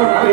भाई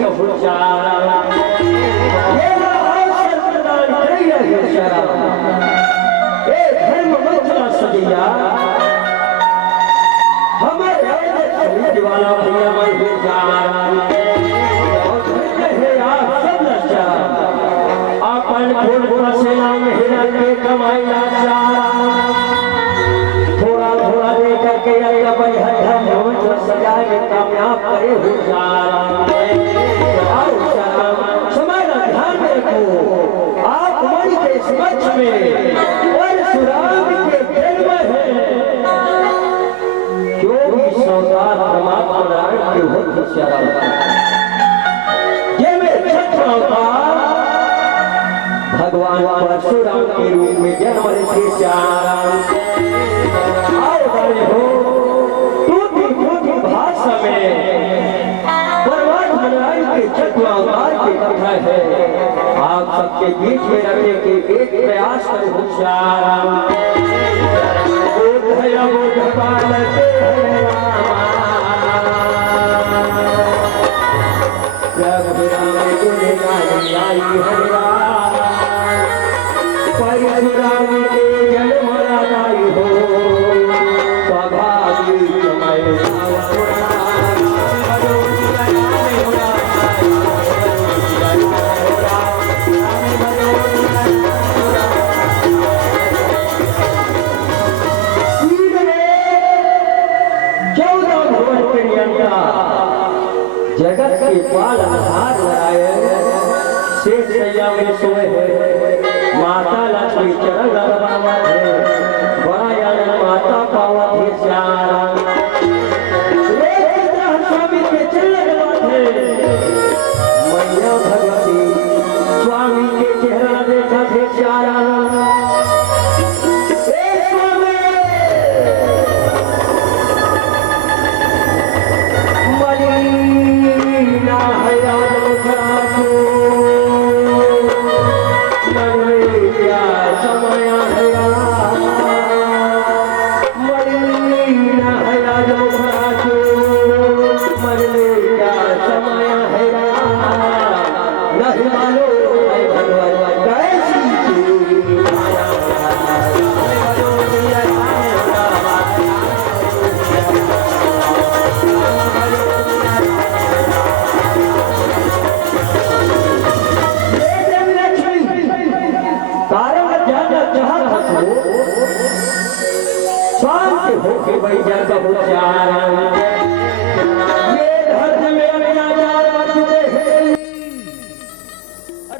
का उच्चारा ये अवसर प्रदान करिए उच्चारा ए धर्म मंचला सदिया हमारे शरीर वाला भैया मैं उच्चारा और है आप सब नशा अपन फूल फूल से नाम हिरा के कमाई आशा थोड़ा थोड़ा दे करके आया भाई हर मंच सजाए में कामयाब करे उच्चारा आप मन के समक्ष में परशुराम के जन्म है जो भी सौदार परमात्मा नारायण के हो उच्चारा ये मेरे छठ अवतार भगवान परशुराम के रूप में जन्म लेते उच्चारा आओ बड़े हो टूटी भाषा में परमात्मा नारायण के छठ अवतार की कथा है आप सबके बीच में रहने के एक प्रयास कर उच्चारा परशुराम के जन्म आई हो स्वाभाविक जगत के पाल आधार लगाए शेष सैया में सोए है माता लक्ष्मी चरण लगवा है बड़ा यानी माता पावा थे चारा स्वामी के चरण लगवा है मैया भगवती स्वामी के चेहरा देखा थे चारा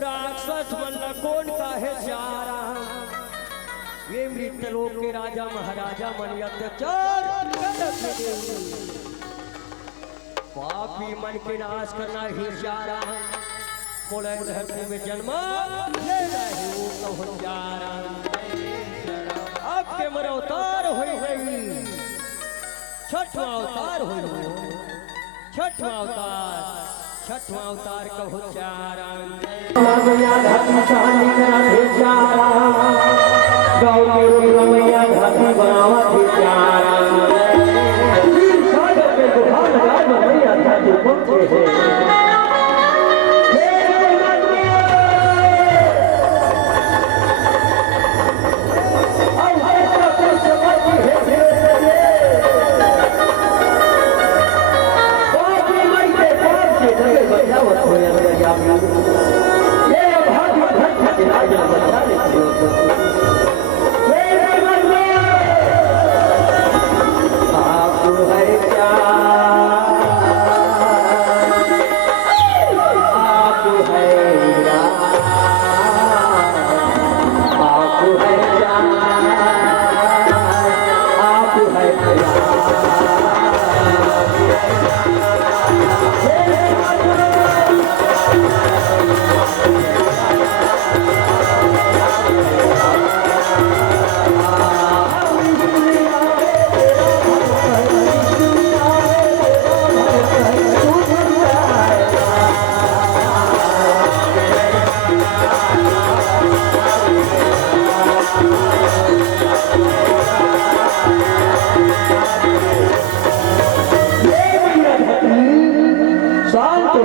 राक्षस बल्ला कौन का है चारा ये मृतलोक के राजा महाराजा मन अत्याचार पापी मन के नाश करना ही चारा बोले धरती में जन्म ले रहे हो तो चारा आपके मन अवतार हुई छठवां अवतार हुई छठवां अवतार कहो चारा मैया धरती शानी थे चारा गौरी मैया धरती बनावा थे चारा सागर पे गुफा लगा मैया धरती पहुंचे है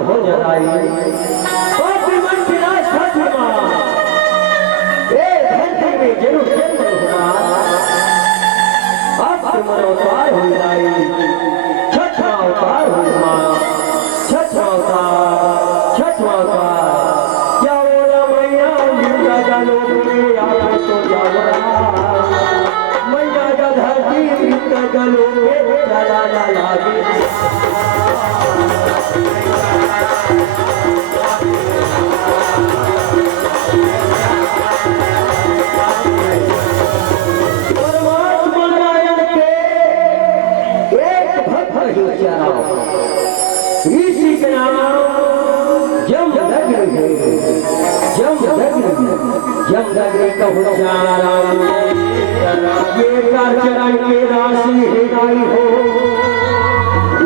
भोजन आई पापी मन की नाश खातिर मां ए धरती में जरूर जन्म हुआ आप मन अवतार हो आई छठवा अवतार हो मां छठवा अवतार क्या बोला मैया लीला जानो के आप तो जावरा मैया का धरती गलो के चला ना लागे ऋषि के नाम जमदग्नि का उच्चारण ये चरण की राशि हिदाई हो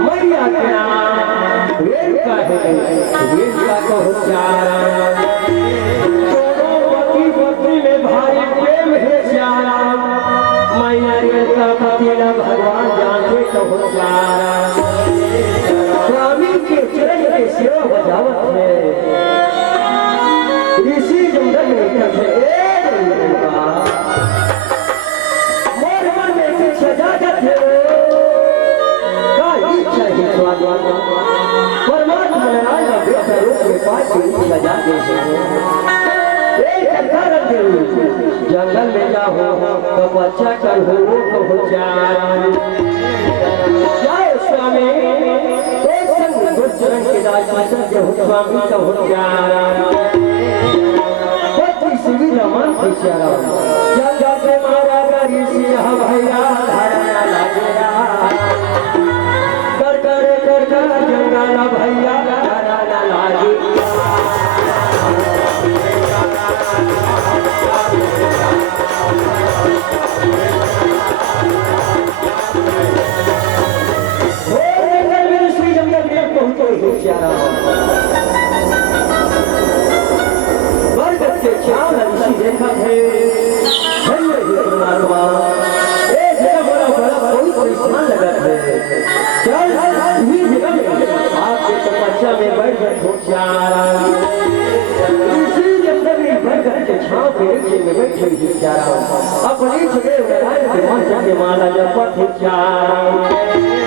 मैया के नाम रेणुका है रेणुका का उच्चारण दोनों पति पत्नी में भारी प्रेम है श्यारा मैया रेणुका पति न भगवान जानते का उच्चारण स्वामी के चरण के सेवा बजावत है ऋषि जमदग्नि कहते मोर मन में कुछ सजावट है का इच्छा है स्वागत परमात्मा नारायण का बेटा रूप में पास की सजाते हैं एक कारण जंगल में जाओ तो बच्चा कर हो तो चारण जय स्वामी चरण के दास स्वामी का उच्चारण पति सुविधा मन उच्चारा जंगल के मारा गरी सिंह भैया धरना लागेरा कर जंगल भैया धरना लागे बरगद के छाव ऋषि देखा है धन्य है परमात्मा ए जगह बड़ा कोई परिश्रम लगा है चल ये जगह में आपके तपस्या में बैठ उच्चारा ऋषि जमदग्नि बरगद के छाव के नीचे में बैठे उच्चारा अपनी जगह नारायण के मंत्र के माला जपत उच्चारा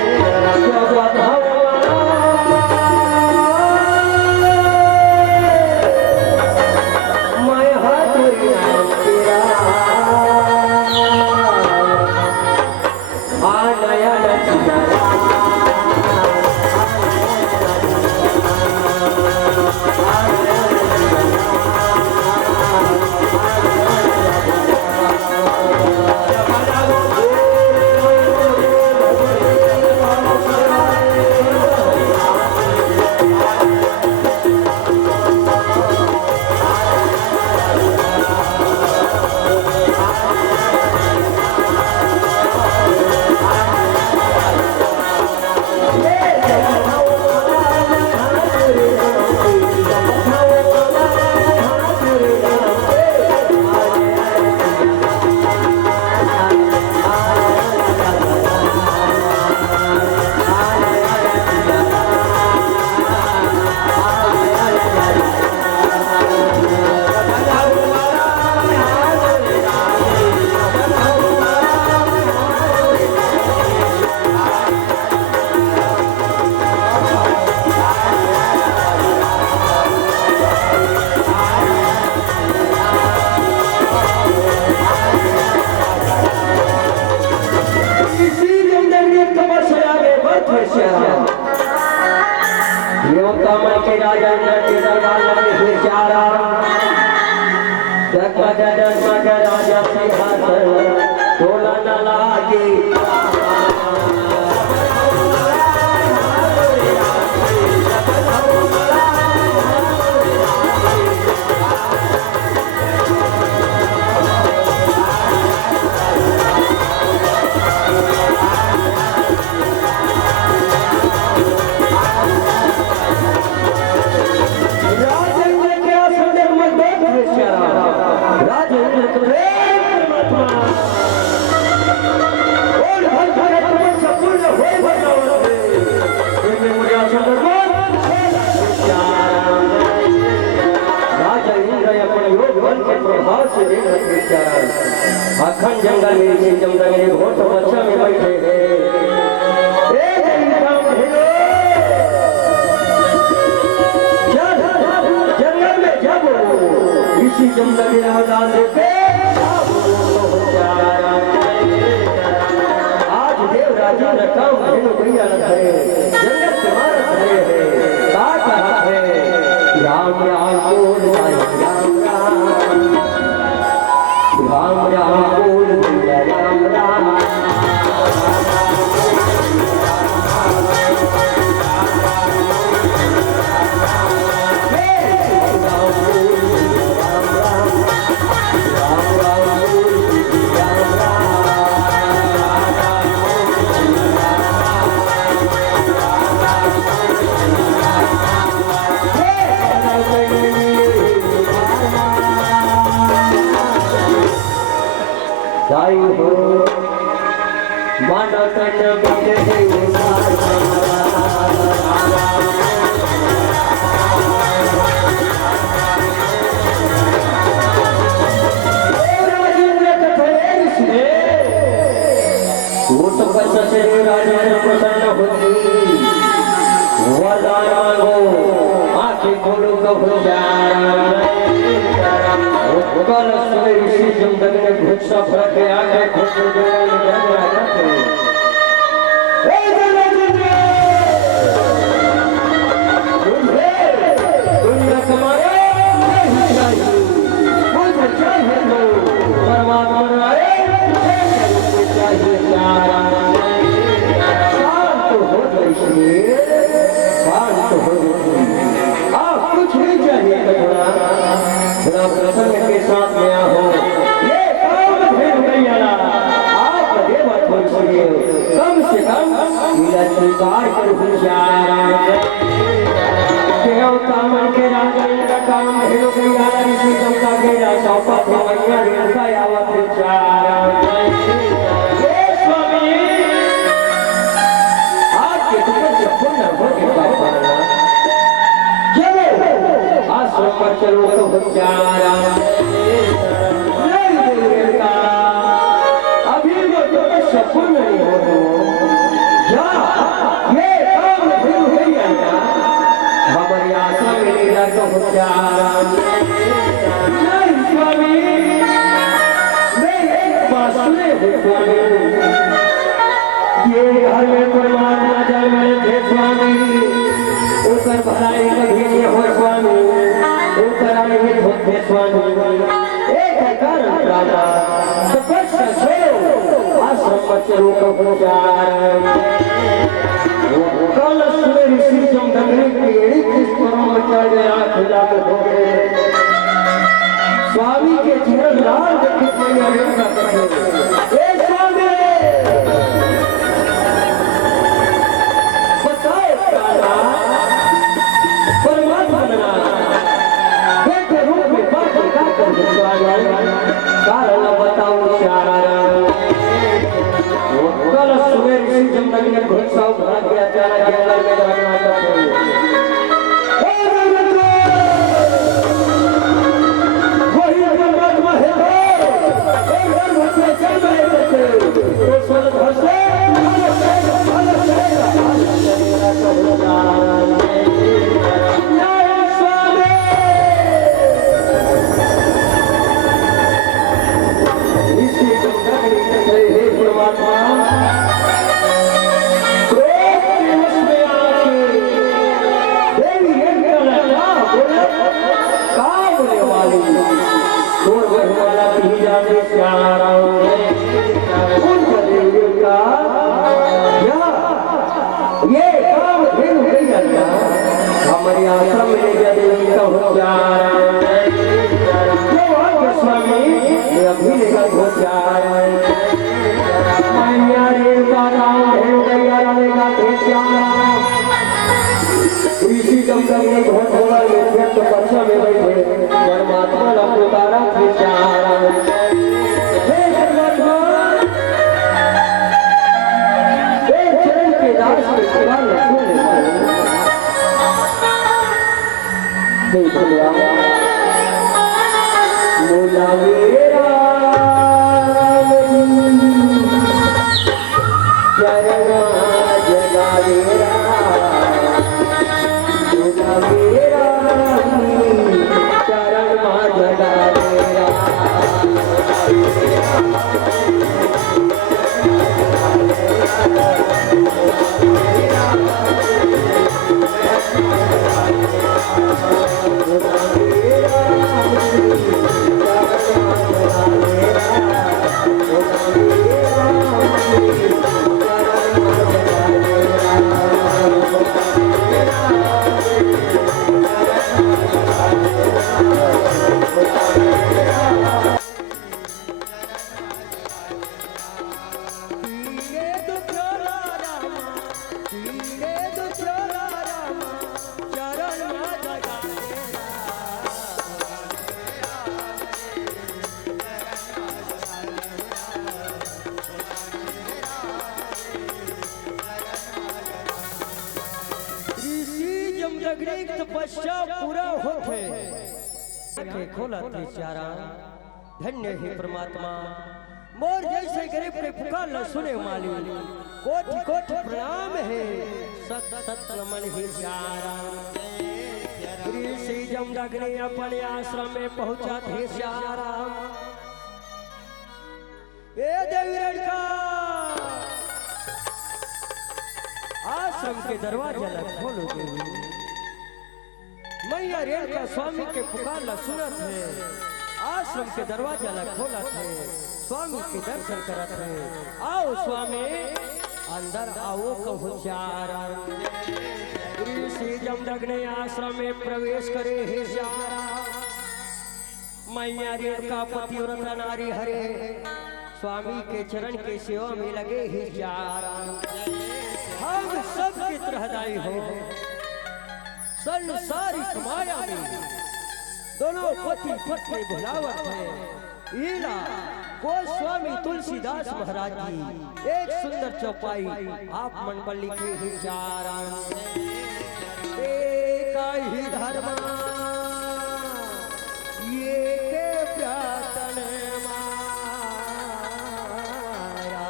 देख रहे चारा अखंड जंगल में से जमदग ने घोट बच्चा में बैठे हैं जंगल में जब इसी जमदग ने मैदान देते आज देव राजा ने काम भेड़ो भैया रखे जंगल से मार रहे हैं काट रहा है राम राम बोल राम राम बोल राम राम जाई हो माना तन बिदे वो तो कैसा से राजा ने प्रसन्न होती वरदान मांगो आंखें खोलो कब जाए कल सवेरे इसी जमदग ने घुसा फड़ के आंखें खोल दो दुनिया कमाए परमात्मा चाहिए शांत हो गई शांत हो कुछ नहीं चाहिए बड़ा प्रसंग के साथ में हो ये काम भेड़ नहीं आना आप देवत हो सुनिए कम से कम मिला स्वीकार कर केव कामन के राजा का काम भेड़ो गई आला इसी जमता के राजा पर भवैया रेलता यावत विचार ये स्वामी आपके दुख से पूर्ण हो के बाबा आश्रम पर चलो तो बचारा नहीं देगा अभी वो तो सफल नहीं हो जा ये काम फिर गई है ना हमारी आश्रम में ले जाकर बचारा नहीं स्वामी मैं एक बात सुने हो स्वामी ये घर में परमात्मा जल में थे स्वामी ऊपर भलाई कभी नहीं हो स्वामी ऊपर आने में धोखे स्वामी एक है कारण राजा तपस्या से आश्रम पर चलो कब जाए कल सवेरे ऋषि जमदग्नि की एड़ी किस तरह मचा गया खुदा को धोखे स्वामी के जीवन लाल देखे कोई अमेरिका करते ए स्वामी बताओ राजा परमात्मा बना के रूप में बात कर कारण बताओ चारा कल सवेरे ऋषि जमदग्नि ने घोषणा उठा के अचानक जंगल में रखना चाहते वही परमात्मा है हमारे आश्रम में ले जाने का हो जा स्वामी ये अभी लेकर हो जा इसी जमदग्नि ने बहुत बड़ा तो बच्चा में बैठे परमात्मा का पुकारा के दास के सेवा मोला मेरे राम चरण जगा मेरा मोला मेरे राम चरण जगा मेरा तपस्या पूरा होते खोला चारा धन्य है परमात्मा मोर जैसे गरीब के पुकार न सुने माली कोटि कोटि प्रणाम है सत सत नमन है चारा ऋषि जमदग्नि अपने आश्रम में पहुंचा थे चारा ए देवी लड़का आश्रम के दरवाजा न खोलो देवी मैया रेणुका स्वामी के पुकार ला सुनत है आश्रम के दरवाजा ला खोला थे स्वामी के दर्शन करत है आओ स्वामी अंदर आओ कहु चारा ऋषि जमदग्नि आश्रम में प्रवेश करे हे चारा मैया रेणुका पतिव्रता नारी हरे स्वामी के चरण के सेवा में लगे हे चारा हम सब की तरहदाई हो संसारिक माया में दोनों पति पत्नी भुलावत है ईला गोस्वामी तुलसीदास महाराज जी एक सुंदर चौपाई आप मन पर लिखे हैं चारा एक ही धर्म ये के प्रातन मारा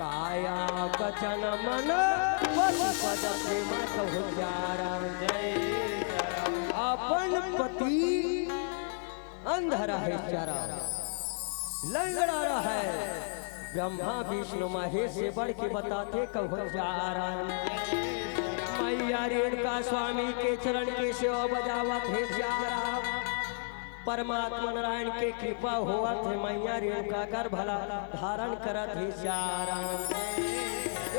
काया वचन मन पद प्रेम कहु चारा अपन पति अंधरा है चारा लंगड़ा रहा है ब्रह्मा विष्णु महेश से बढ़ के बताते कहु चारा मैया रेणुका स्वामी के चरण के सेवा बजावत है चारा परमात्मा नारायण के कृपा हुआ थे मैया रेणुका गर्भ धारण करत है चारा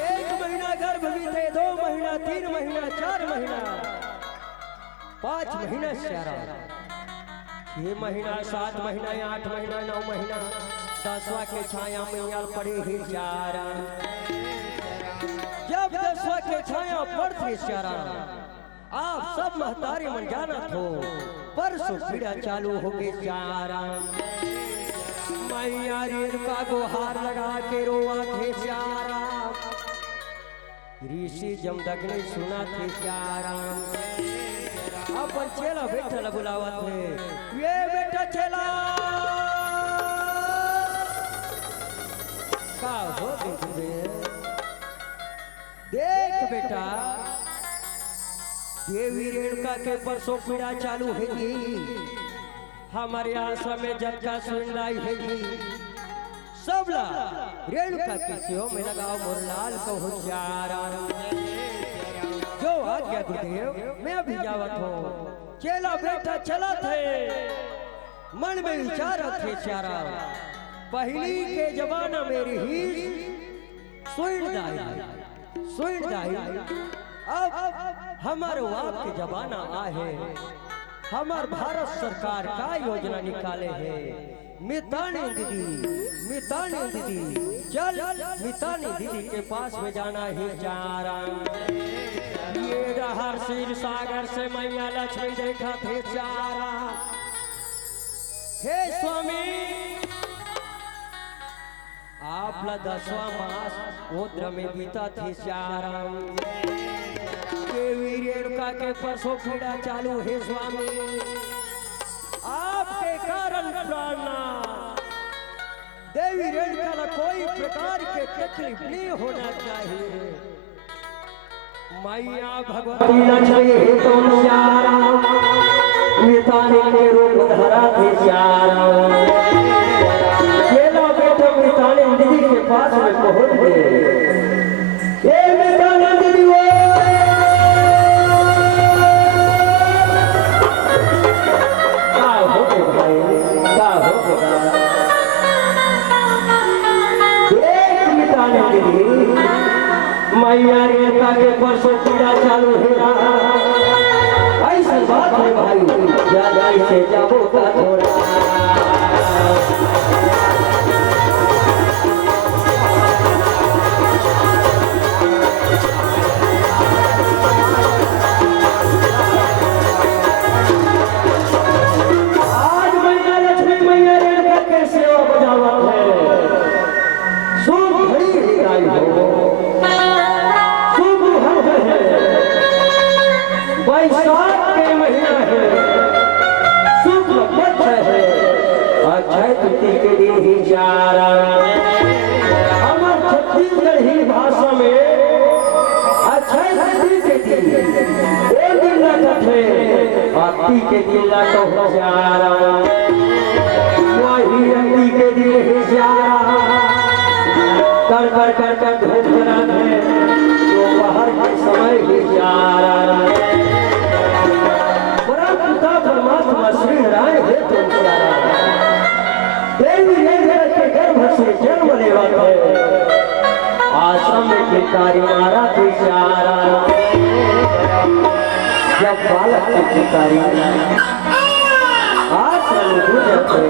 1 महीना गर्भ भी थे 2 महीना 3 महीना 4 महीना 5 महीना चारा 6 महीना 7 महीना 8 महीना 9 महीना 10वां के छाया मैया पड़े ही चारा जब 10वां के छाया पड़ते चारा आप सब महतारी मन जाना हो परसों पीड़ा चालू हो गई चारा मैया रेणुका को हार लगा के रोआ थे चारा ऋषि जमदग्नि सुना थे चारा अपन चेला बेटा बुलावा थे ये बेटा चेला का हो देख बेटा देवी रेणुका के परसों पीड़ा चालू है हमारे आश्रम में जब का सुनलाई है सबला रेणुका के सेवा में लगाओ मोरलाल को हो चारा जो आज्ञा गुरुदेव मैं भी जावत हूँ चेला बेटा चला थे मन में विचार थे चारा पहली के जमाना मेरी ही सुन दाई अब हमारे बाप के जमाना आए हमार भारत सरकार का योजना निकाले है मितानी दीदी चल मितानी दीदी के पास में जाना है चारा ये रहर क्षीर सागर से मैया लक्ष्मी देखा थे चारा हे स्वामी आप 10वां मास ओद्र में बीता थी चारा देवी रेणुका के परसों पीड़ा चालू है स्वामी आपके कारण प्राणनाथ देवी रेणुका का कोई प्रकार के तकलीफ नहीं होना चाहिए। मैया भगवती लक्ष्मी तुम श्यारा मिताने के रूप धरा थे श्यारा केला बेटा मिताने दीदी के पास में पहुंच गए। ये मिताने दीदी वो मैया रेणुका के परसों पीड़ा चालू है ऐसा बात है भाई ज्यादा से जाबो का थोड़ा आज मैया लक्ष्मी मैया रेणुका के सेवा बजावत है शुभ घड़ी आई हो वैशाख के महीना है शुक्ल पक्ष है अक्षय तृतीया के दिन ही चारा हमारे छत्तीसगढ़ ही भाषा में अक्षय तृतीया के दिन एक दिन लगत है अति के दिन लगत हो चारा वही अति के दिन ही चारा कर कर कर कर धूप बना है दोपहर के समय ही चारा श्री राय है तुम देवी रेणुका के गर्भ से जन्म लेवा है आश्रम में भिखारी मारा थे चारा जब बालक के भिखारी आश्रम में गुजरते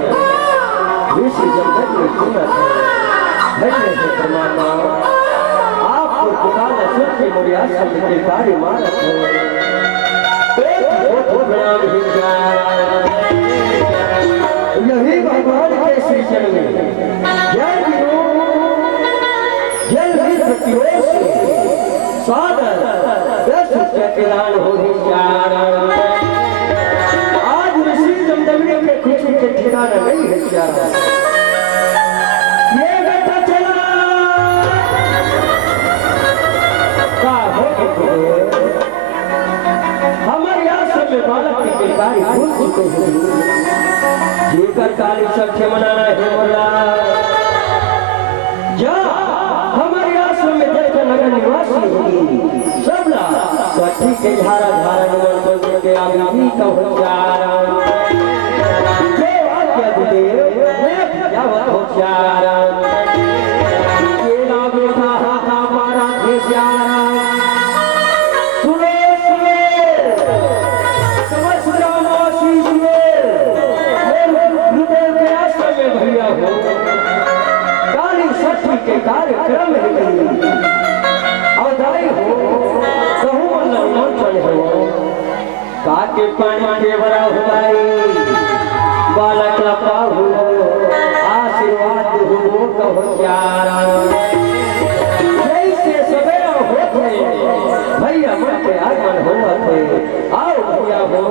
ऋषि जगत में सुनत है धन्य है परमात्मा आपको पुकार सुन के मेरे आश्रम में भिखारी मारा है यही भगवान के सृजन में जल ही प्रतिरोध से सादर दस चक्रान हो आज ऋषि जमदग्नि के खुशी के ठिकाना नहीं है प्यारा ये बेटा चला का हो हमारे आश्रम में बालक की बेकारी भूल चुके हैं जेकर काली सख्य मनाना है मोला जा हमारे आश्रम में देखकर नगर निवासी होगी सबला सठी के धारा धारा निवन बोलने के आगे का होशियारा ये आज्ञा गुरुदेव मैं जावत होशियारा ये ना बेटा हाथा मारा होशियारा कार्यक्रम अवधाई हो कहूँ मन हो काके पानी के बड़ा हुआई बालक लपा हो आशीर्वाद हो कहो प्यारा जैसे सवेरा होते भैया मन के आगमन होते आओ भैया हो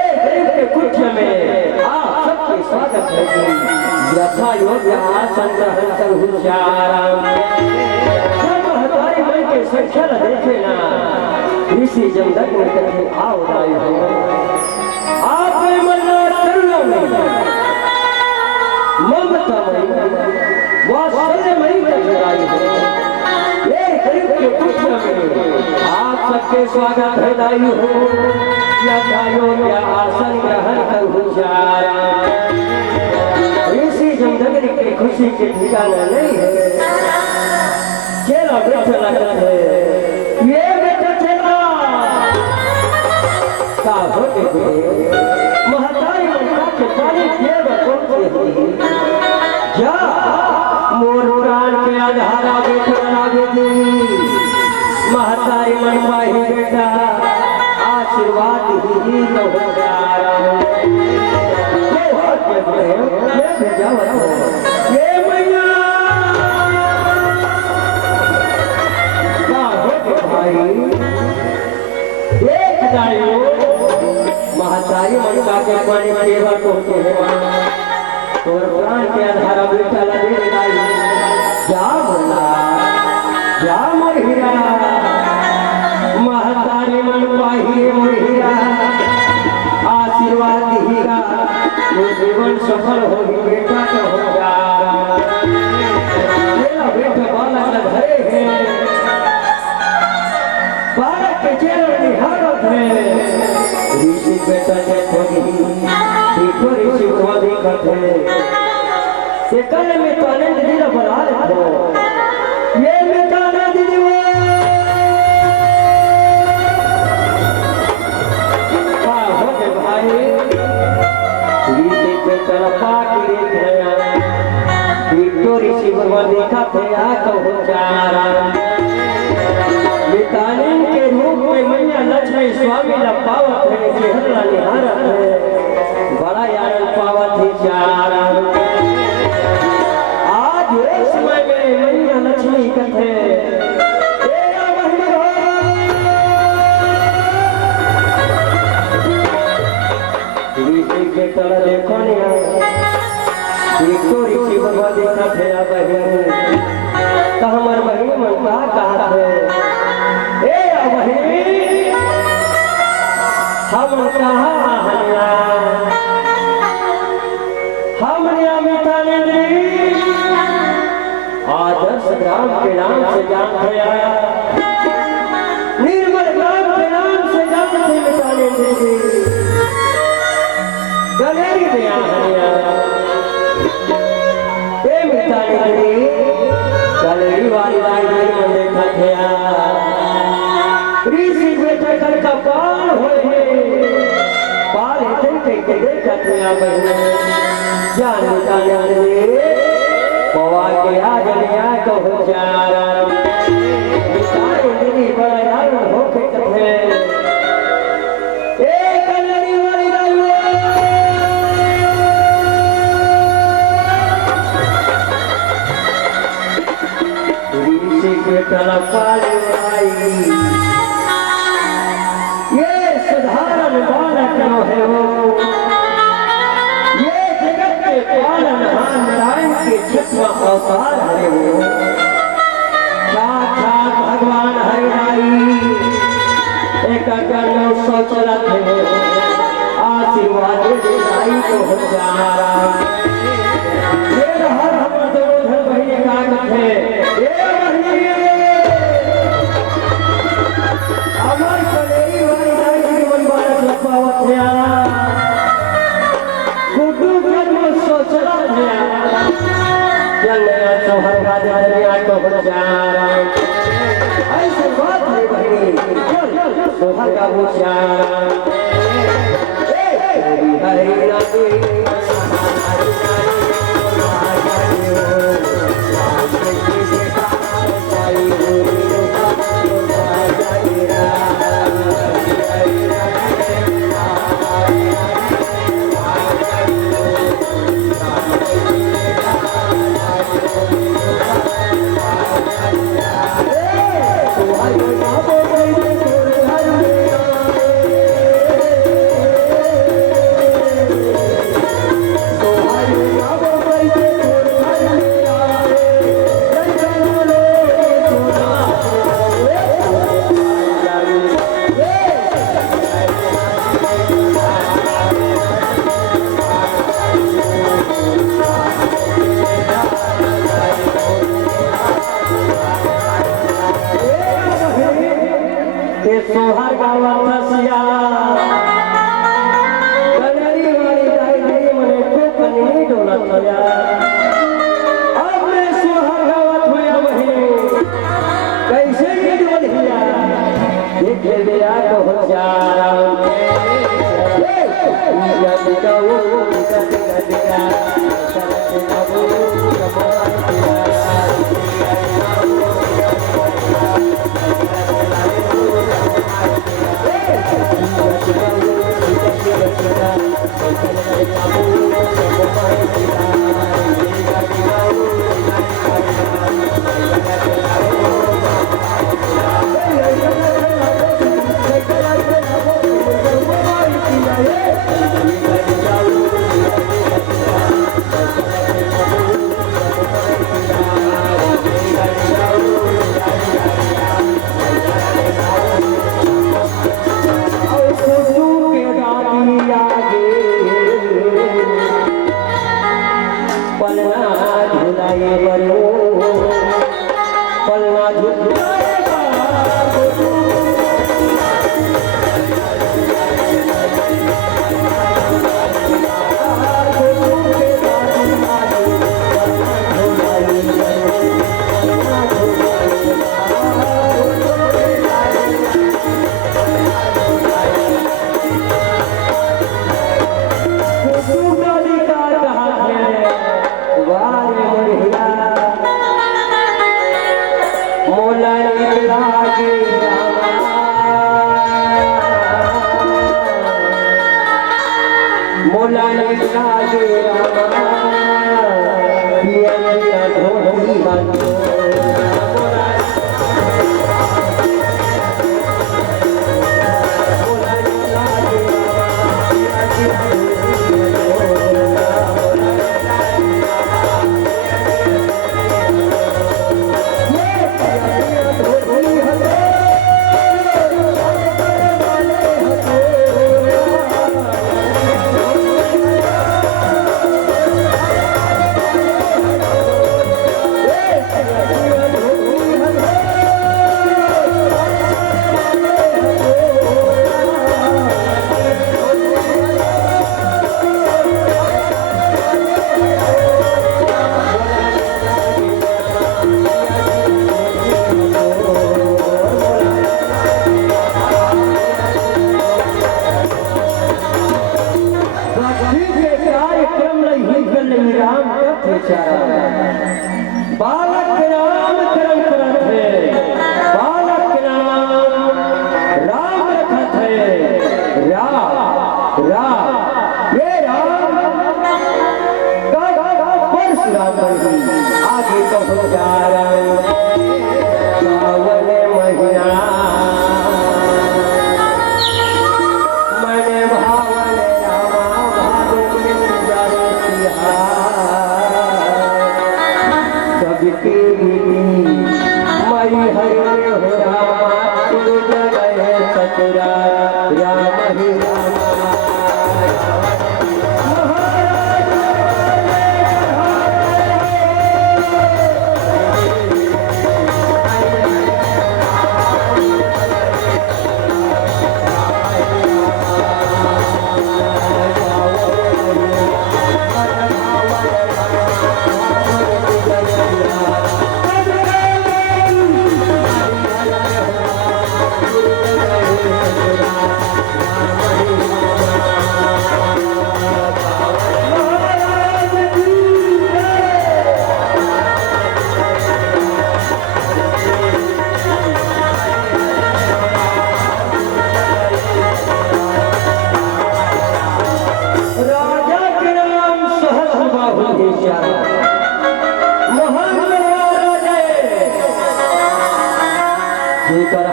एक गरीब के कुछ में आप सबके स्वागत है यथा योग्य आसन ग्रहण कर हुशारा हमारी मन के सक्षर देखे ना ऋषि जमदग्नि करके आओ राय हो आपने मन्ना करुणा में ममता में वात्सल्य में कर राय हो ये गरीब के पुत्र में आप सबके स्वागत है राय हो यथा योग्य आसन ग्रहण कर हुशारा जमदग्नि की खुशी के ठिकाना नहीं है चेला बेटा लगता है ये बेटा चेला का होते हुए महतारी ममता के पानी पिए बकौते जा मोर प्राण के आधारा बेटा लागे दी महतारी मनवा ही बेटा आशीर्वाद ही तो हो प्यारा ये मैया भाई एक महाचारी मनका के पानी सेवा को तोर प्राण के आधार बेटा लगे जा बोला जा मोर हीरा महाचारी मनका ही मोर हीरा आशीर्वाद हीरा वो जीवन सफल हो बेटा तो हो जा मेरा बेटा बालक घरे है बालक के चेहरे निहारत है ऋषि बेटा देखो देखो ऋषि को देखत है ये कल में तो आनंद दिल बना लेते ये बेटा आनंद दिल भाई ऋषि बेटा पाक देख रहा देखो ऋषि को देखत है आ तो हो चारा वितानन के रूप में मैया लक्ष्मी स्वामी ला पावत है चेहरा निहारत है बड़ा आनंद पावत है चारा आज एक समय में मैया लक्ष्मी कथे ऋषि के तल देखो निया देखो ऋषि भगवान देखा थे बहन तो हमार बहन मन कहा है हम कहा हमने आदर्श ग्राम के नाम से जान गया निर्मल ग्राम के नाम से जानते मिटाने गलेरी में मिटाने गलेरी वाली लाइब्रेरी में देखा गया ऋषि बेटा कल का पाल होए पाल देखे के देखा गया बहन जान जाने ले पवा के आ गया तो हो जारा सारे दिन बड़ा यार हो के कथे ए कलरी वाली लाइए ऋषि बेटा पाल आई साधारण बालक है वो ये जगत के पालनहार नारायण के छठवां अवतार है वो साक्षात भगवान हरिनाई एक अगन सोचलत है आशीर्वाद देनाई को हो जारा ये हर हम दोनों घर बहने का है ये बहनी अमर कलेरी गुड्डू जन्म सोचला सोहर का दुनिया को बुझारा ऐसे बात है बहनी सोहर का बुझारा हरी रानी सोहर गावा फसिया गलेरी वाली लाइब्रेरी मने को कनी डोलत होया अब मैं सोहर गावा होया वही कैसे की डोल हिया देखे दिया तो हो जारा या दिखाओ दिखा Yeah. मोला ने लागे रामा पिया पिया धोती हाथों बालक राम करम करत है बालक नाम राम रखत है ये राम परशुराम आगे कहो जा सावन महीना मन भावन रामा भादो सबके मई हरे हो रामा तुम जगह सचुरा राम ही रामा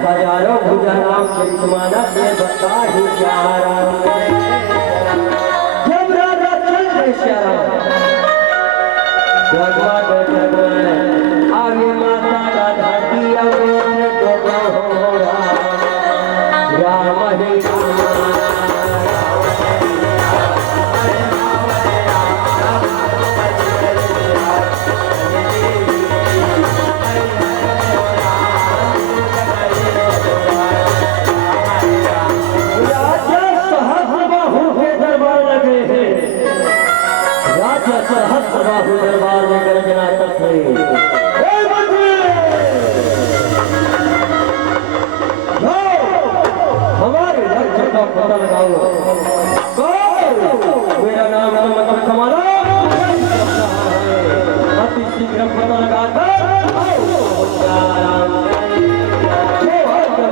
हजारों भुजा नाम चरितमानस में बता ही प्यारा जब राजा चल रहे श्यारा आगे माता राधा की अवैध हो राम ही दरबार में गर्जना करते हमारे लक्ष्य का पता लगाओ मेरा नाम मतलब हमारा अति शीघ्र पता लगाकर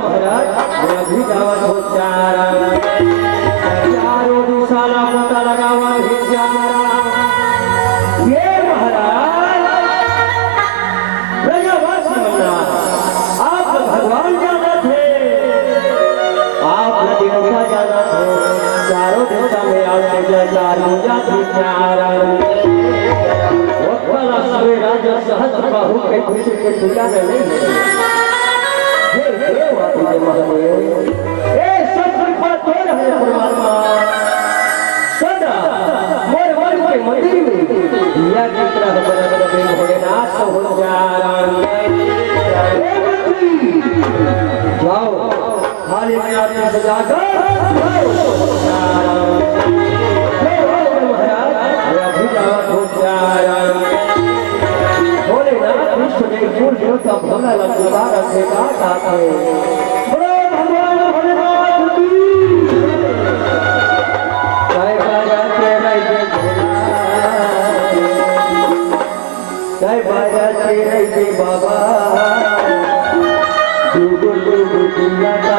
महाराज अभी जावा हो चारों दिशा पता लगावा ये महाराज ब्रजवासी आप भगवान जाना थे आप देवता जाना थे चारों देवता में आपके जयकार जाति राजा सहस्त्र बाहु के खुशी के पूजा में नहीं परमात्मा सदा मोर के मंदिर में दिया की तरह बना भोलेनाथ हो जाओ खाली में आपने सजाकर भोलेनाथ विश्व के फूल देवता भोला लगा रखेगा भगवान भोलेनाथ की जय बाजा तेरे बाबा दुगु दुगु दुनिया का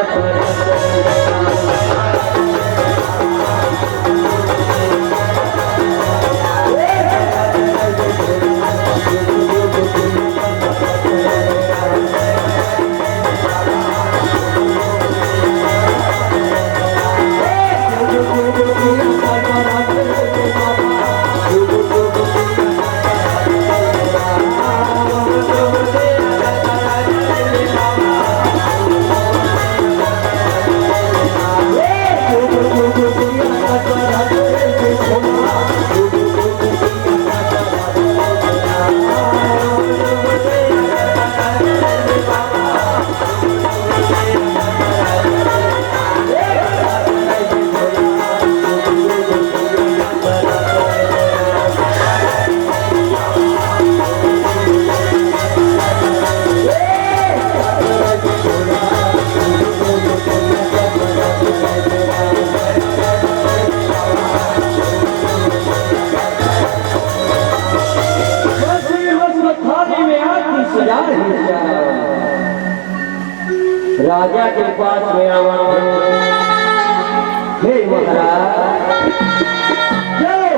जाओ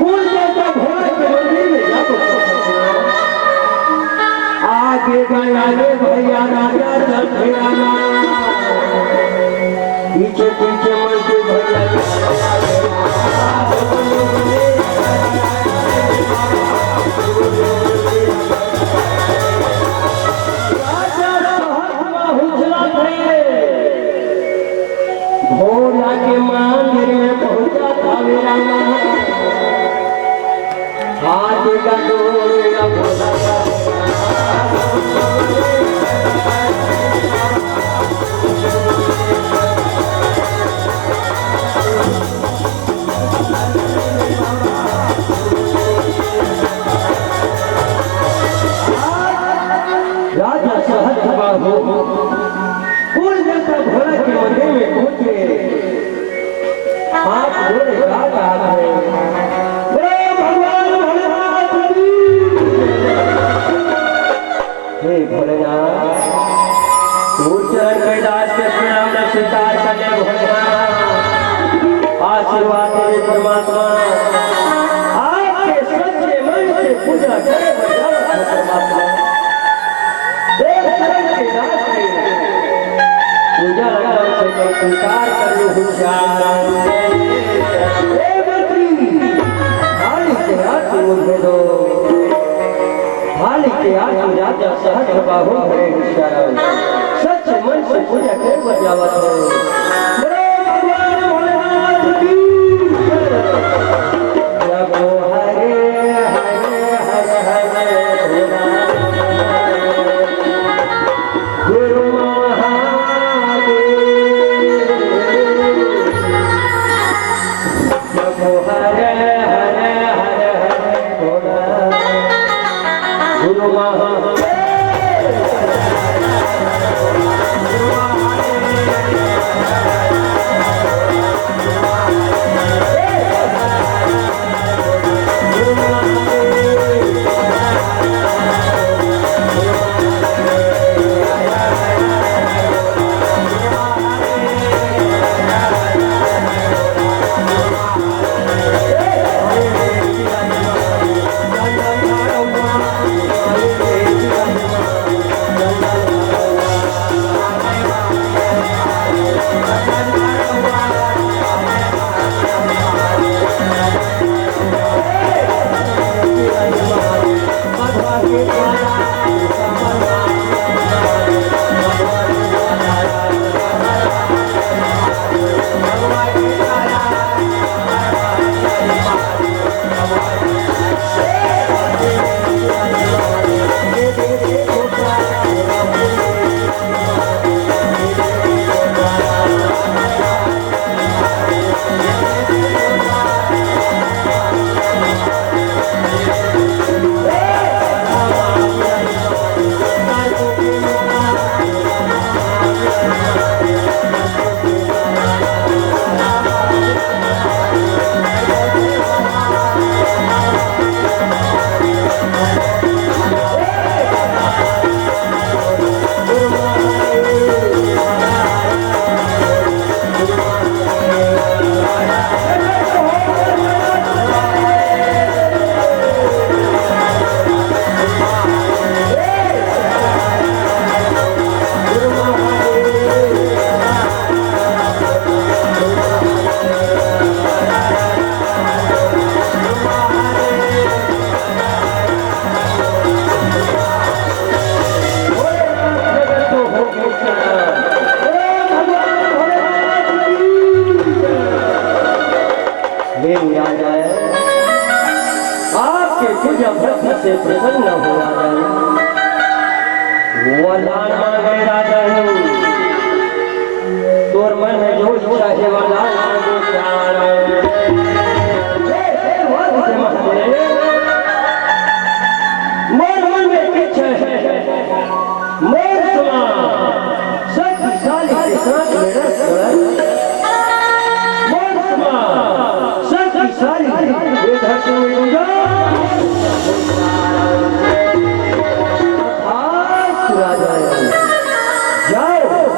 कुल देवता भोला के मंदिर में जाओ। आगे गया रे भैया राजा चढ़ेराना, पीछे पीछे मंदिर भैया भोला के मंदिर में पहुंचा था मेरा हाथ का डोरा भोला राजा सहज बाबू कुल जनता भोला के मंदिर में पहुंचे। हाथ जोड़े गाता है भगवान भोलेनाथ की। हे भोलेनाथ तू चरण कैलाश के प्रणाम स्वीकार करने भोलेनाथ, आशीर्वाद दे परमात्मा, आपके सच्चे मन से पूजा करे परमात्मा। पूजा लगन से स्वीकार करो हुशार। हे मंत्री थाली के हाथ मुझे दो, थाली के हाथ राजा सहज बाहु है हुशार। सच मन से पूजा कर बजावत हो बोलो भगवान भोलेनाथ की जय। हरे हरे हरे हरे गुरु पूजा भक्ति से प्रसन्न हो राजा, वरदान मांगे राजा हो, तोर मन में जो इच्छा है वरदान मांगो प्यारा। मोर मन में इच्छा है मोर सुना शक्तिशाली के साथ मेरा स्वरण, मोर सुना शक्तिशाली ये धरती में पूजा जाओ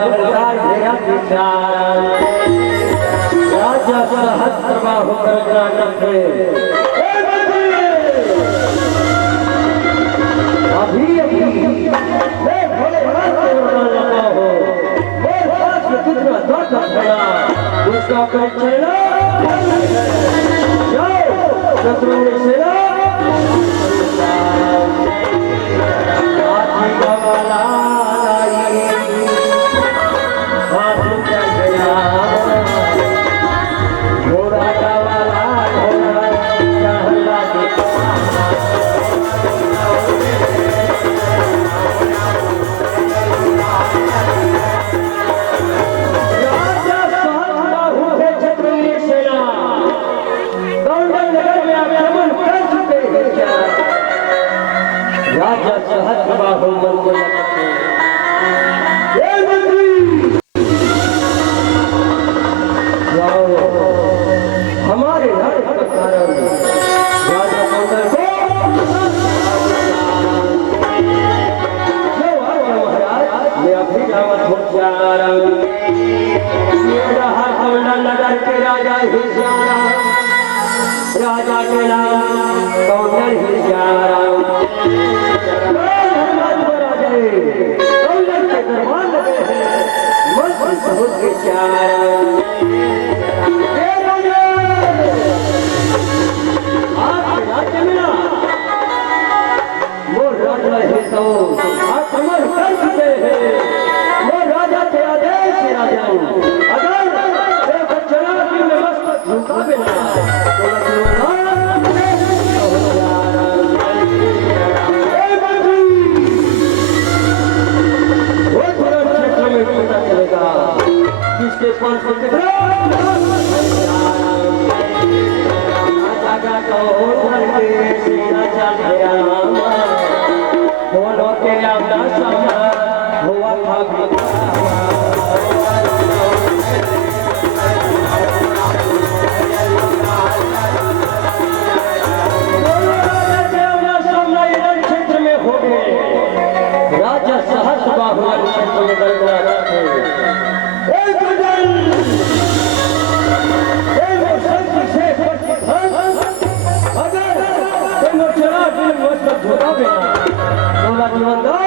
बलदार घेरा विचार राजा सहस्त्रबाहु करना नफे अभी मैं भोलेनाथ को वरदान लेता हूँ मैं साथ में कितना दर्द खड़ा उसका परिचय लो जाओ शत्रु सेना राजा सहस्त्रबाहु मंगल ये मंत्री जाओ हमारे हर का कारण राजा मंगल को जो महाराज मैं अभी रावत हो जा रहा हूँ मेरा हाथ कमंडल लगा के राजा ही जा रहा राजा के नाम कौंडल ही जा रहा हूँ राजा के आदेश राजा अगर चला कि मैं मस्त झुका बिना किसके पास बोलो के अपना समय हुआ क्षेत्र में हो गए राजा सहस्त्रबाहु क्षेत्र में बोला जीवन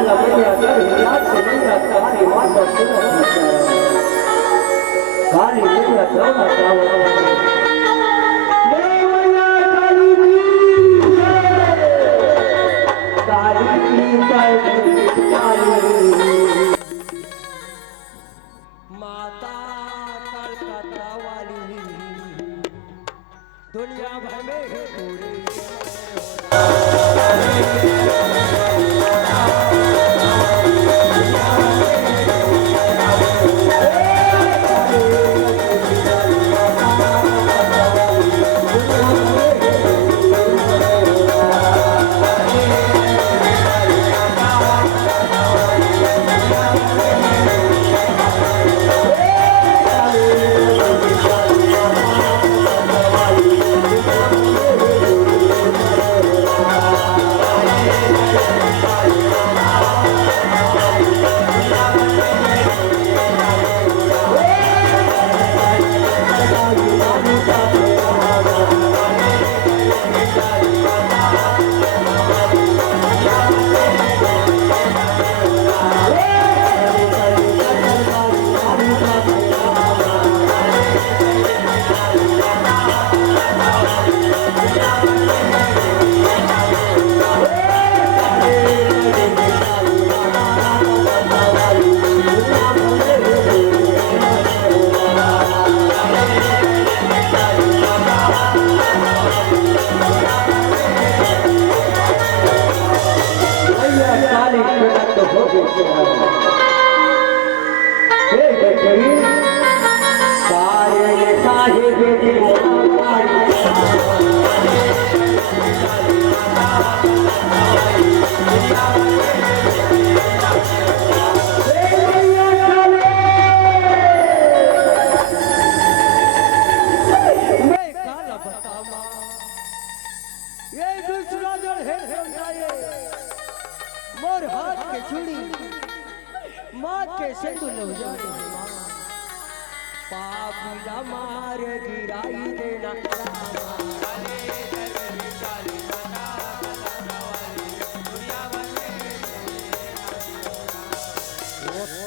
काला मैया कर याद से मैया काली माता सुना काली मैया जाओ जाओ जय मैया काली की काली माता कलकत्ता वाली दुनिया भर में है पूरी मोर हाथ के चूड़ी माँ के सिंदूर लो जाए पापीला मार गिराई देना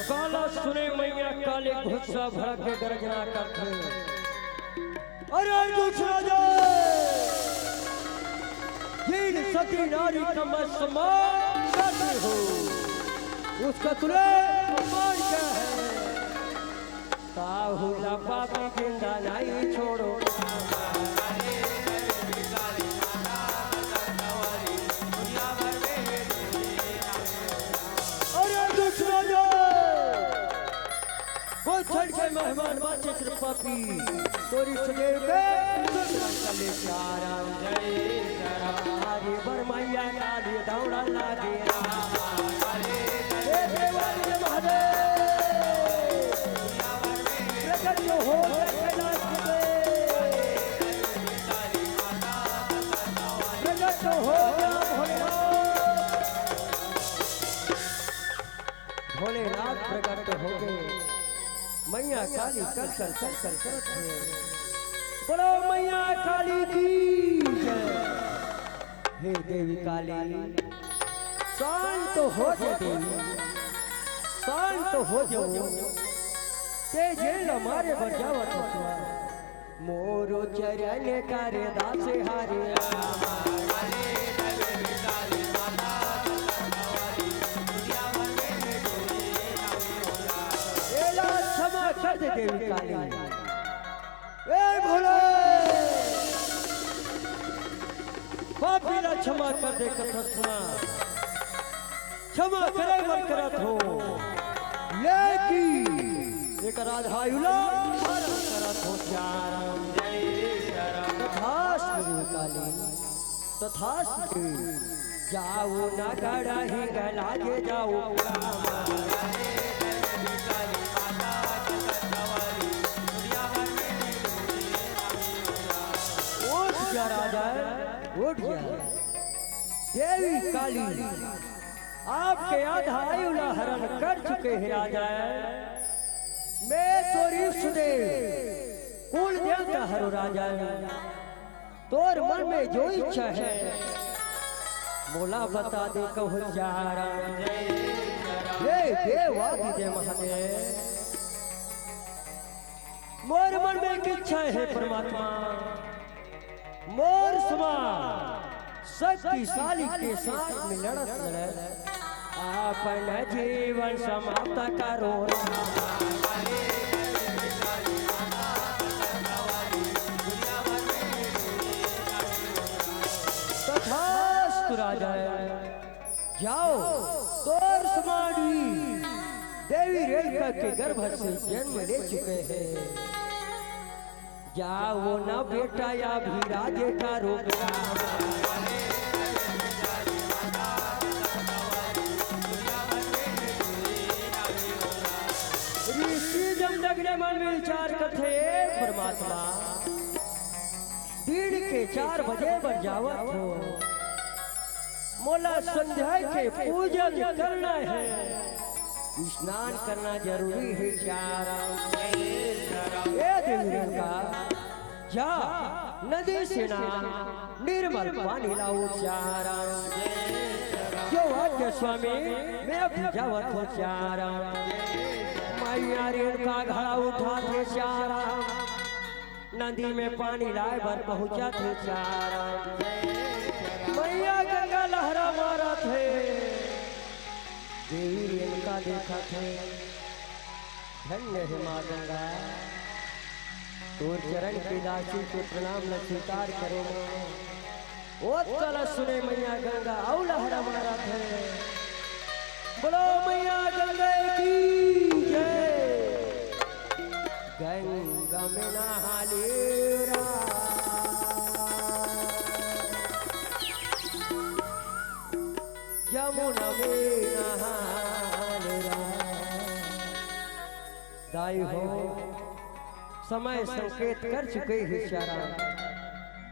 काला सुने मैया काले गुस्सा भड़क के गर्जना करते अरे दूसरा ये सती नारी का सम्मान करते हो उसका तुम्हें सम्मान क्या है साहुला पापी जिंदा नहीं छोड़ो अरे दूसरा वो छड़ के मेहमान बाचे सिर्फ पापी तोरी सदेव के चले चाराम जय हरे बरमैया काली दौड़ा लागे हो भोलेनाथ प्रकट हो गए मैया काली कर करते बोलो मैया काली की हे देवी काली शांत हो जाओ देवी शांत हो जाओ ते जेल हमारे बजावत मोरो चरण कर दास हारे क्षमा कर दे देवी काली ए भोले पापीला क्षमा कर दे कथा सुना क्षमा करे वर करत हो लेकिन एक राधायुला करत हो चारम जय शरण तथास्तु काली तथास्तु जाओ ना गड़ाही गलागे जाओ उठ गया देवी काली आपके आधा आयुला हरण कर चुके हैं राजा मैं तोरी सुदेव कुल देवता हरो राजा तोर मन में जो इच्छा है मोला बता दे कहूँ चारा हे देवादि जय महादेव मोर मन में एक इच्छा है परमात्मा मोर समा शक्तिशाली के साथ में लड़त अपन जीवन समाप्त करो तथास्तु राजा जाओ तोर समाधि देवी रेखा के गर्भ से जन्म ले चुके हैं जाओ वो न बेटा या भी राजे का रोग ऋषि जब लगने मन में विचार करते परमात्मा दिन के 4 बजे पर जावत हो मोला संध्या के पूजन करना है स्नान करना जरूरी है चारा का जा नदी से ना निर्मल पानी लाओ चारा जो आज्ञा स्वामी मैं अब जावत हो चारा मैया रेणुका घड़ा उठा थे चारा नदी में पानी लाए भर पहुंचा थे चारा मैया गंगा लहरा मारा थे देवी रेणुका देखा थे धन्य है माँ गंगा तोर चरण की दासी के प्रणाम न स्वीकार करो ओ कल सुने मैया गंगा औ लहरा मारा थे बोलो मैया गंगा की जय गंगा में नहा लेरा यमुना में नहा लेरा दाई हो समय संकेत कर चुके हैं चारा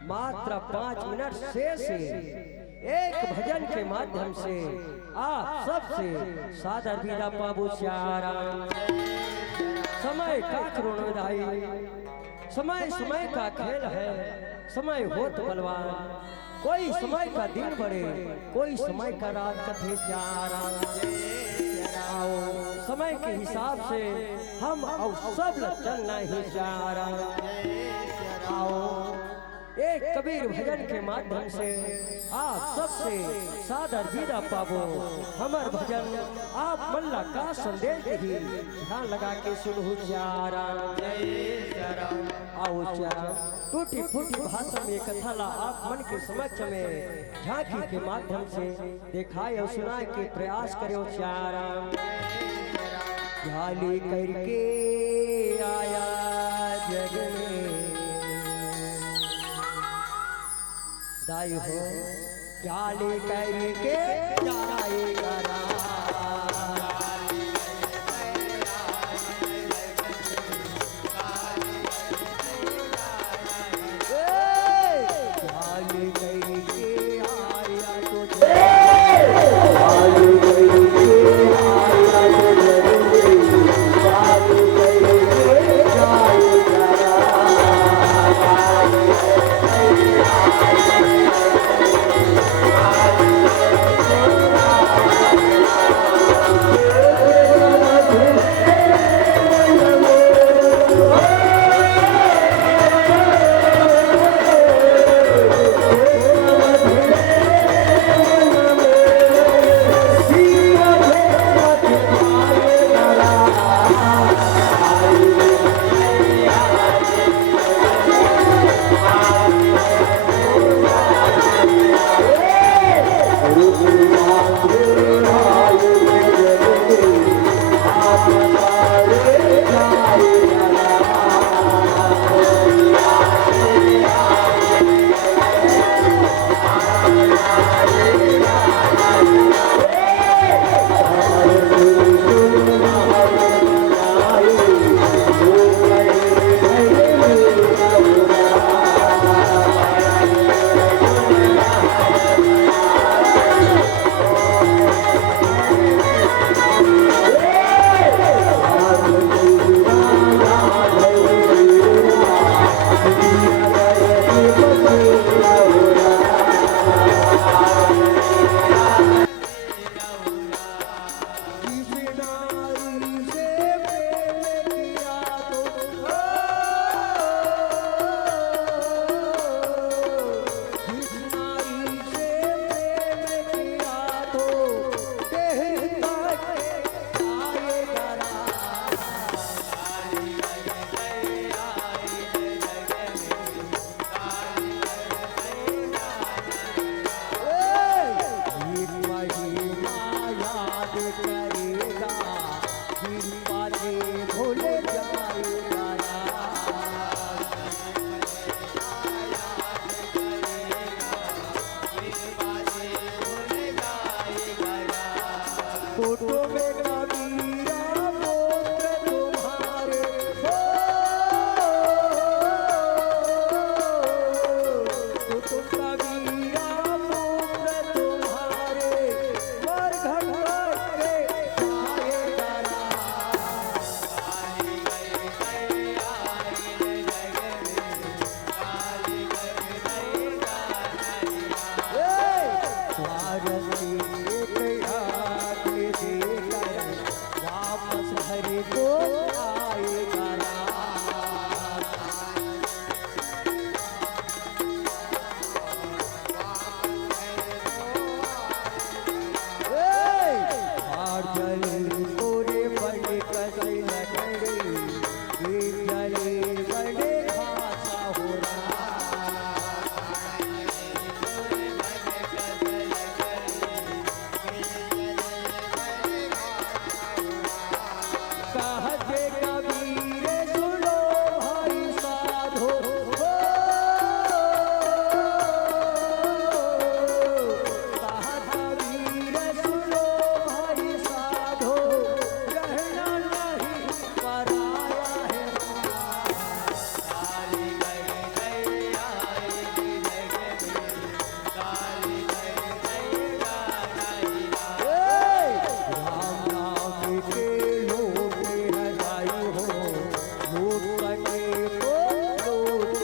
मात्र 5 मिनट शेष एक भजन के माध्यम से आप सबसे सादर विदा पाबू चारा समय का करुणादाई समय समय का खेल है समय होत बलवान कोई समय का दिन बढ़े कोई समय का रात कथे चारा आओ समय के हिसाब से हम और सब चलना ही चारा आओ एक कबीर भजन के माध्यम से आप सबसे सादर विदा पाबो हमार भजन आप मल्ला का संदेश ही ध्यान लगा के सुनहु चारा आओ चारा टूटी फूटी भाषा में कथा ला आप मन के समक्ष में झांकी के माध्यम से दिखाए और सुनाए के प्रयास करो चारा झाली करके आया जग में दाई हो झाली करके जाएगा फोटो में कबीरा पुत्र तुम्हारे हो, तो कबीरा पुत्र तुम्हारे वर घट के जाएगा वापस हरि को आएगा पूरे बड़े कसे लकड़े जले बड़े खासा हो रहा कहते कबीर सुनो भाई साधो हो, कहा कबीर सुनो भाई साधो रहना नहीं पराया है राम नाम के लोग हजाई हो लूट सके तो लूट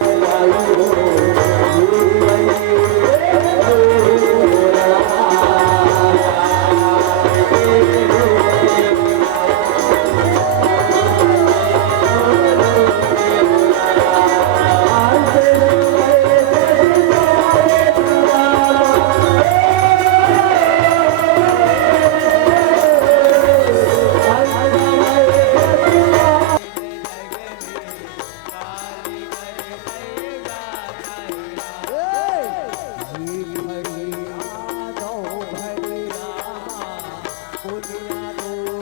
ये भरी आदो भरी रामा पुनिया दो